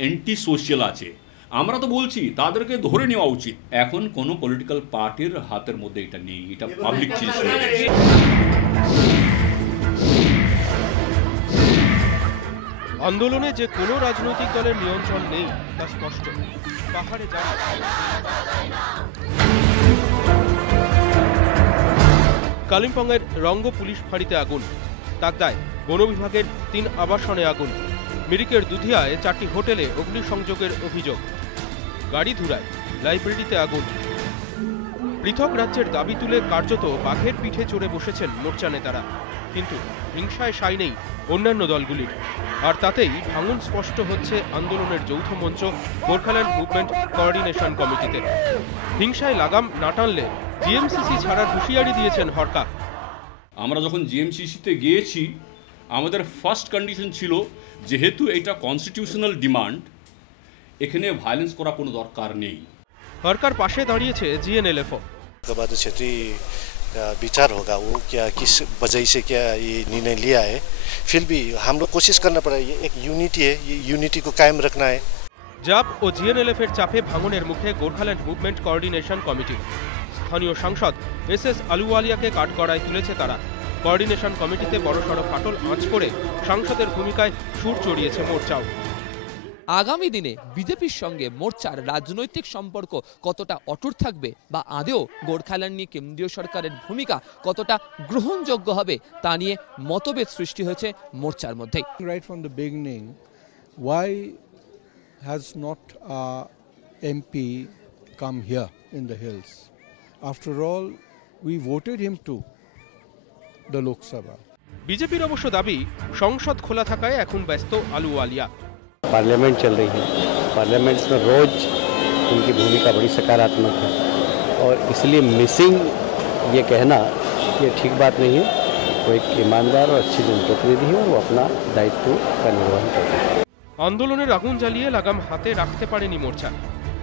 Anti social আছে, আমরা তো বলছি তাদেরকে ধরে নেওয়া উচিত। এখন কোনো পলিটিক্যাল পার্টির হাতের মধ্যে এটা নেই, এটা পাবলিক চিজ হয়ে গেছে। আন্দোলনে যে কোনো রাজনৈতিক দলের নিয়ন্ত্রণ নেই তা স্পষ্ট। পাহাড়ে কালিম্পংয়ের রঙ্গ পুলিশ ফাঁড়িতে আগুন, তাকদায় বন বিভাগের 3 আবাসনে আগুন, মিরিকের দুধিয়ায় 4টি হোটেলে অগ্নিসংযোগের অভিযোগ, গাড়ি ধুরায় লাইব্রেরিতে আগুন। পৃথক রাজ্যের দাবি তুলে কার্যত বাঘের পিঠে চড়ে বসেছেন মোর্চা নেতারা, কিন্তু হিংসায় সায় নেই অন্যান্য দলগুলির। আর তাতেই ভাঙন স্পষ্ট হচ্ছে আন্দোলনের যৌথ মঞ্চ গোর্খাল্যান্ড মুভমেন্ট কোঅর্ডিনেশন কমিটিতে। হিংসায় লাগাম না টানলে জিএমসিসি ছাড়ার হুঁশিয়ারি দিয়েছেন হরকা। আমরা যখন জিএমসিসিতে গিয়েছি, আমাদের ফার্স্ট কন্ডিশন ছিল, যেহেতু এটা কনস্টিটিউশনাল ডিমান্ড, এখানে ভায়োলেন্স করা কোনো দরকার নেই। হরকার পাশে দাঁড়িয়েছে জিএনএলএফও। क्षेत्रीय विचार होगा वो क्या, किस वजह से क्या ये निर्णय लिया है, फिर भी हम लोग कोशिश करना पड़ेगा। ये एक यूनिटी है, ये यूनिटी को कायम रखना है। জাপ ও জিএনএলএফ এর চাপে ভাঙনের মুখে গোর্খাল্যান্ড মুভমেন্ট কোঅর্ডিনেশন কমিটি। স্থানীয় সাংসদ এসএস আলুওয়ালিয়াকে কাঠগড়ায় তুলেছে তারা। কোঅর্ডিনেশন কমিটিতে বড়সড় ফাটল আঁচ করে সাংসদের ভূমিকায় সুর চড়িয়েছে মোর্চাও। আগামী দিনে বিজেপির সঙ্গে মোর্চার রাজনৈতিক সম্পর্ক কতটা অটুট থাকবে বা আদেও গোর্খাল্যান্ড নিয়ে কেন্দ্রীয় সরকারের ভূমিকা কতটা গ্রহণযোগ্য হবে তা নিয়ে মতভেদ সৃষ্টি হয়েছে মোর্চার মধ্যে। Right from the beginning, why has not MP come here in the hills? After all, we voted him to the Lok Sabha. বিজেপির অবশ্য দাবি সংসদ খোলা থাকায় এখন ব্যস্ত আলুওয়ালিয়া। पार्लियामेंट चल रही है, पार्लियामेंट में रोज उनकी भूमिका बड़ी सकारात्मक है और इसलिए मिसिंग ये कहना ये ठीक बात नहीं है। वो एक ईमानदार और अच्छी जनप्रतिनिधि है और वो अपना दायित्व का निर्वहन कर रहे हैं। আন্দোলনের আগুন জ্বালিয়ে লাগাম হাতে রাখতে পারেনি মোর্চা,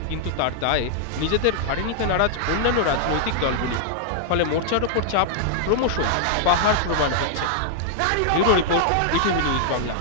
কিন্তু তার দায়ে নিজেদের ঘাড়ে নিতে নারাজ অন্যান্য রাজনৈতিক দলগুলি। ফলে মোর্চার ওপর চাপ ক্রমশ পাহাড় প্রমাণ হচ্ছে। Bureau report, ETV news Bangla.